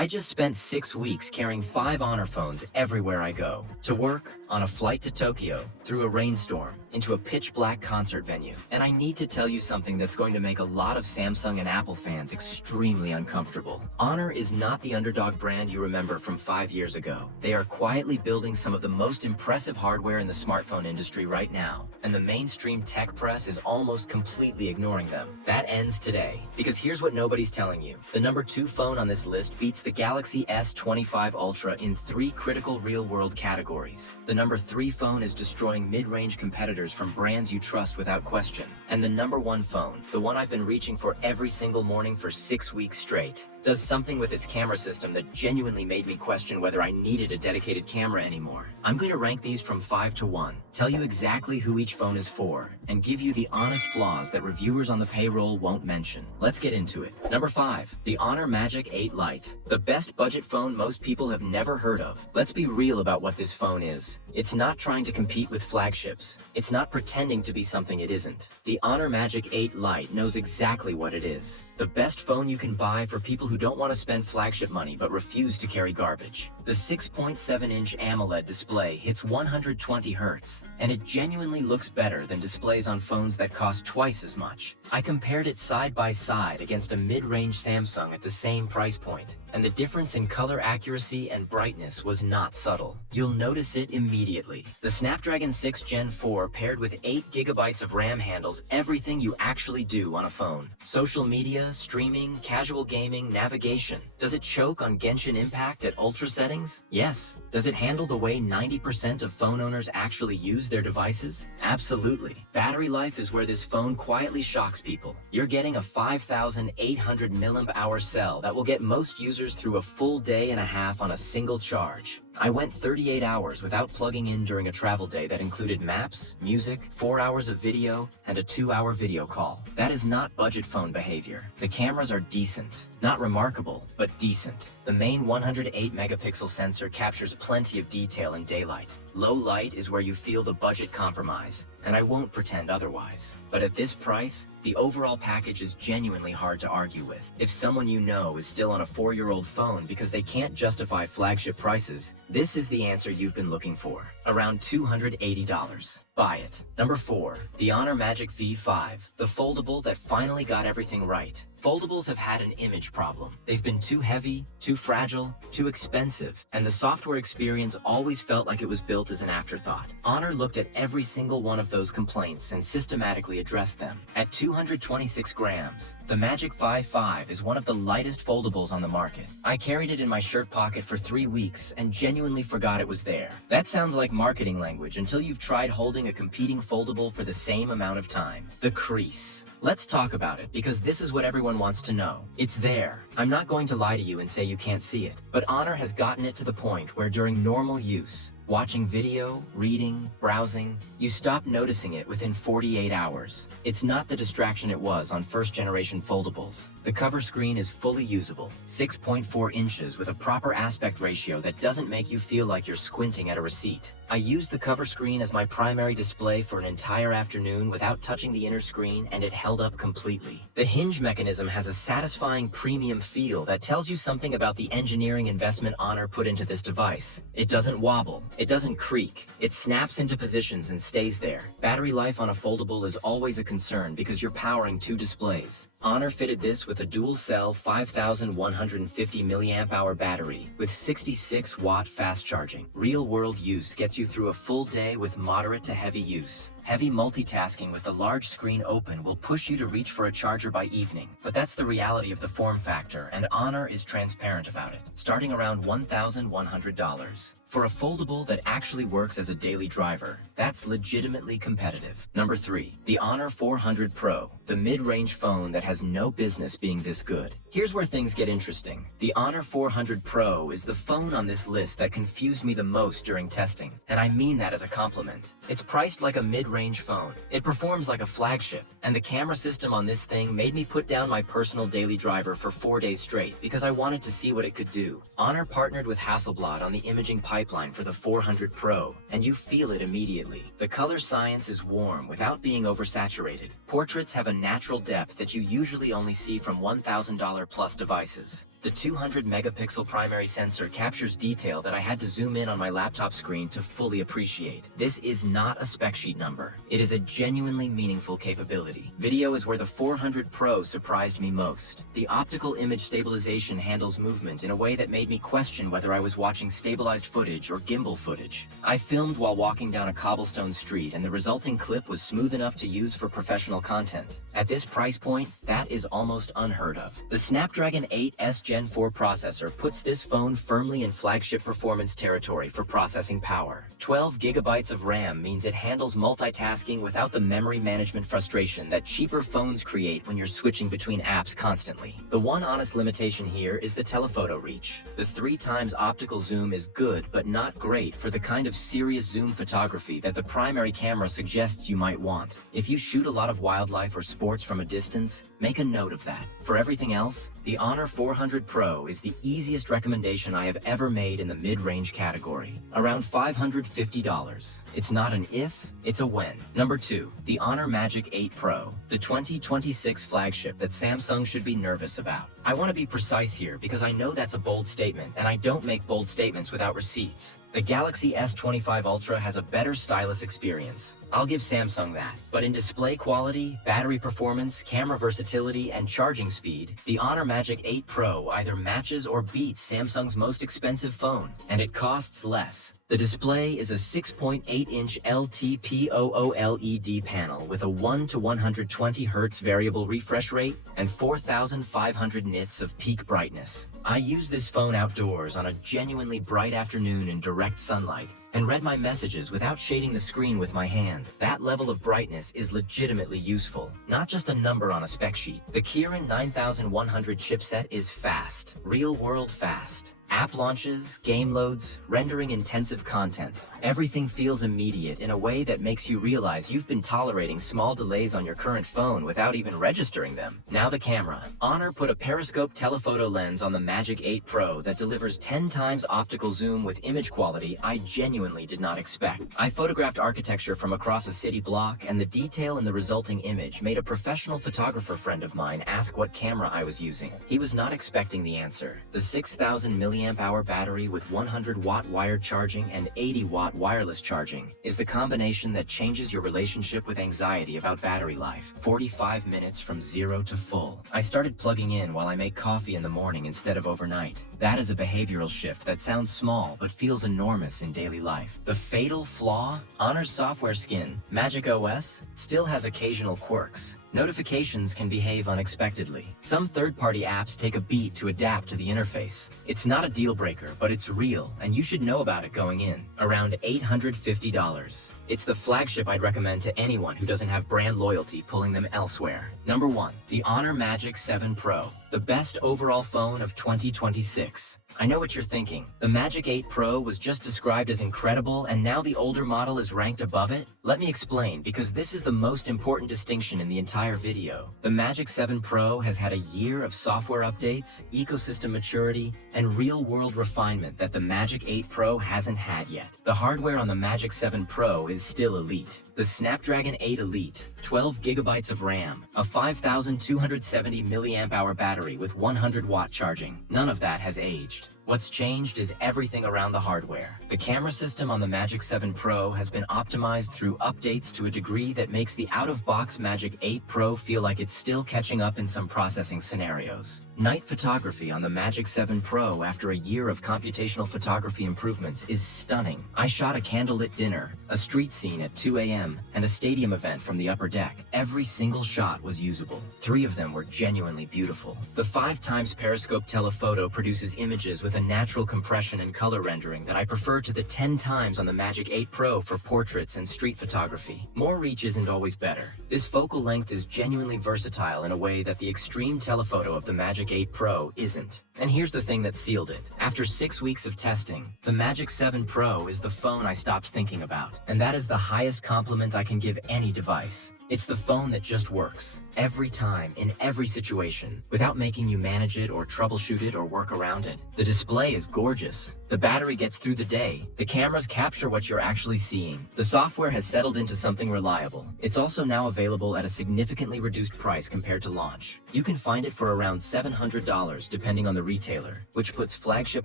I just spent 6 weeks carrying 5 Honor phones everywhere I go. To work, on a flight to Tokyo, through a rainstorm, into a pitch-black concert venue. And I need to tell you something that's going to make a lot of Samsung and Apple fans extremely uncomfortable. Honor is not the underdog brand you remember from 5 years ago. They are quietly building some of the most impressive hardware in the smartphone industry right now, and the mainstream tech press is almost completely ignoring them. That ends today, because here's what nobody's telling you. The number 2 phone on this list beats the Galaxy S25 Ultra in 3 critical real-world categories. The number 3 phone is destroying mid-range competitors from brands you trust without question. And the number 1 phone, the one I've been reaching for every single morning for 6 weeks straight, does something with its camera system that genuinely made me question whether I needed a dedicated camera anymore. I'm going to rank these from 5 to 1, tell you exactly who each phone is for, and give you the honest flaws that reviewers on the payroll won't mention. Let's get into it. Number 5, the Honor Magic 8 Lite. The best budget phone most people have never heard of. Let's be real about what this phone is. It's not trying to compete with flagships. It's not pretending to be something it isn't. The Honor Magic 8 Lite knows exactly what it is. The best phone you can buy for people who don't want to spend flagship money but refuse to carry garbage. The 6.7-inch AMOLED display hits 120 Hz, and it genuinely looks better than displays on phones that cost twice as much. I compared it side by side against a mid-range Samsung at the same price point, and the difference in color accuracy and brightness was not subtle. You'll notice it immediately. The Snapdragon 6 Gen 4 paired with 8 GB of RAM handles everything you actually do on a phone. Social media, streaming, casual gaming, navigation. Does it choke on Genshin Impact at ultra settings? Yes. Does it handle the way 90% of phone owners actually use their devices? Absolutely. Battery life is where this phone quietly shocks people. You're getting a 5,800 mAh cell that will get most users through a full day and a half on a single charge. I went 38 hours without plugging in during a travel day that included maps, music, 4 hours of video, and a 2-hour video call. That is not budget phone behavior. The cameras are decent. Not remarkable, but decent. The main 108 megapixel sensor captures plenty of detail in daylight. Low light is where you feel the budget compromise, and I won't pretend otherwise. But at this price, the overall package is genuinely hard to argue with. If someone you know is still on a 4-year-old phone because they can't justify flagship prices, this is the answer you've been looking for. Around $280. Buy it. Number 4, the Honor Magic V5, the foldable that finally got everything right. Foldables have had an image problem. They've been too heavy, too fragile, too expensive, and the software experience always felt like it was built as an afterthought. Honor looked at every single one of those complaints and systematically addressed them. At 226 grams, the Magic V5 is one of the lightest foldables on the market. I carried it in my shirt pocket for 3 weeks and genuinely forgot it was there. That sounds like marketing language until you've tried holding a competing foldable for the same amount of time. The crease. Let's talk about it, because this is what everyone wants to know. It's there. I'm not going to lie to you and say you can't see it, but Honor has gotten it to the point where during normal use, watching video, reading, browsing, you stop noticing it within 48 hours. It's not the distraction it was on first-generation foldables. The cover screen is fully usable, 6.4 inches with a proper aspect ratio that doesn't make you feel like you're squinting at a receipt. I used the cover screen as my primary display for an entire afternoon without touching the inner screen, and it held up completely. The hinge mechanism has a satisfying premium feel that tells you something about the engineering investment Honor put into this device. It doesn't wobble. It doesn't creak. It snaps into positions and stays there. Battery life on a foldable is always a concern because you're powering 2 displays. Honor fitted this with a dual-cell 5,150 mAh battery with 66-watt fast charging. Real-world use gets you through a full day with moderate to heavy use. Heavy multitasking with the large screen open will push you to reach for a charger by evening, but that's the reality of the form factor, and Honor is transparent about it, starting around $1,100. For a foldable that actually works as a daily driver, that's legitimately competitive. Number 3, the Honor 400 Pro, the mid-range phone that has no business being this good. Here's where things get interesting. The Honor 400 Pro is the phone on this list that confused me the most during testing, and I mean that as a compliment. It's priced like a mid-range phone. It performs like a flagship, and the camera system on this thing made me put down my personal daily driver for 4 days straight because I wanted to see what it could do. Honor partnered with Hasselblad on the imaging pipeline for the 400 Pro, and you feel it immediately. The color science is warm without being oversaturated. Portraits have a natural depth that you usually only see from $1,000 plus devices. The 200 megapixel primary sensor captures detail that I had to zoom in on my laptop screen to fully appreciate. This is not a spec sheet number. It is a genuinely meaningful capability. Video is where the 400 Pro surprised me most. The optical image stabilization handles movement in a way that made me question whether I was watching stabilized footage or gimbal footage. I filmed while walking down a cobblestone street, and the resulting clip was smooth enough to use for professional content. At this price point, that is almost unheard of. The Snapdragon 8S Gen 4 processor puts this phone firmly in flagship performance territory for processing power. 12 gigabytes of RAM means it handles multitasking without the memory management frustration that cheaper phones create when you're switching between apps constantly. The one honest limitation here is the telephoto reach. The 3x optical zoom is good but not great for the kind of serious zoom photography that the primary camera suggests you might want. If you shoot a lot of wildlife or sports from a distance, make a note of that. For everything else, the Honor 400 Pro is the easiest recommendation I have ever made in the mid-range category. Around $550. It's not an if, it's a when. Number 2. The Honor Magic 8 Pro, the 2026 flagship that Samsung should be nervous about. I want to be precise here because I know that's a bold statement, and I don't make bold statements without receipts. The Galaxy S25 Ultra has a better stylus experience. I'll give Samsung that. But in display quality, battery performance, camera versatility, and charging speed, the Honor Magic 8 Pro either matches or beats Samsung's most expensive phone, and it costs less. The display is a 6.8-inch 𝗟𝗶𝘂𝘂𝗰𝘁𝘀 panel with a 1 to 120 Hz variable refresh rate and 4,500 nits of peak brightness. I used this phone outdoors on a genuinely bright afternoon in direct sunlight and read my messages without shading the screen with my hand. That level of brightness is legitimately useful, not just a number on a spec sheet. The Kirin 9100 chipset is fast, real-world fast. App launches, game loads, rendering intensive content. Everything feels immediate in a way that makes you realize you've been tolerating small delays on your current phone without even registering them. Now the camera. Honor put a periscope telephoto lens on the Magic 8 Pro that delivers 10 times optical zoom with image quality I genuinely did not expect. I photographed architecture from across a city block, and the detail in the resulting image made a professional photographer friend of mine ask what camera I was using. He was not expecting the answer. The 6,000 milliamp hour battery with 100-watt wired charging and 80-watt wireless charging is the combination that changes your relationship with anxiety about battery life. 45 minutes from zero to full. I started plugging in while I make coffee in the morning instead of overnight. That is a behavioral shift that sounds small but feels enormous in daily life. The fatal flaw? Honor's software skin, MagicOS, still has occasional quirks. Notifications can behave unexpectedly. Some third-party apps take a beat to adapt to the interface. It's not a deal breaker, but it's real, and you should know about it going in. Around $850. It's the flagship I'd recommend to anyone who doesn't have brand loyalty pulling them elsewhere. Number 1. The Honor Magic 7 Pro, the best overall phone of 2026. I know what you're thinking. The Magic 8 Pro was just described as incredible, and now the older model is ranked above it? Let me explain, because this is the most important distinction in the entire video. The Magic 7 Pro has had a year of software updates, ecosystem maturity, and real-world refinement that the Magic 8 Pro hasn't had yet. The hardware on the Magic 7 Pro is still elite. The Snapdragon 8 Elite, 12 gigabytes of RAM, a 5,270 milliamp hour battery with 100-watt charging. None of that has aged. What's changed is everything around the hardware. The camera system on the Magic 7 Pro has been optimized through updates to a degree that makes the out-of-box Magic 8 Pro feel like it's still catching up in some processing scenarios. Night photography on the Magic 7 Pro after a year of computational photography improvements is stunning. I shot a candlelit dinner, a street scene at 2 a.m., and a stadium event from the upper deck. Every single shot was usable. 3 of them were genuinely beautiful. The 5x periscope telephoto produces images with a natural compression and color rendering that I prefer to the 10x on the Magic 8 Pro for portraits and street photography. More reach isn't always better. This focal length is genuinely versatile in a way that the extreme telephoto of the Magic 8 Pro isn't. And here's the thing that sealed it. After 6 weeks of testing, the Magic 7 Pro is the phone I stopped thinking about. And that is the highest compliment I can give any device. It's the phone that just works, every time, in every situation, without making you manage it or troubleshoot it or work around it. The display is gorgeous. The battery gets through the day. The cameras capture what you're actually seeing. The software has settled into something reliable. It's also now available at a significantly reduced price compared to launch. You can find it for around $700 depending on the retailer, which puts flagship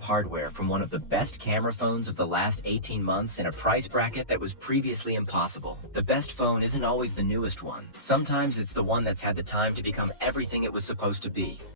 hardware from one of the best camera phones of the last 18 months in a price bracket that was previously impossible. The best phone isn't always the newest one. Sometimes it's the one that's had the time to become everything it was supposed to be.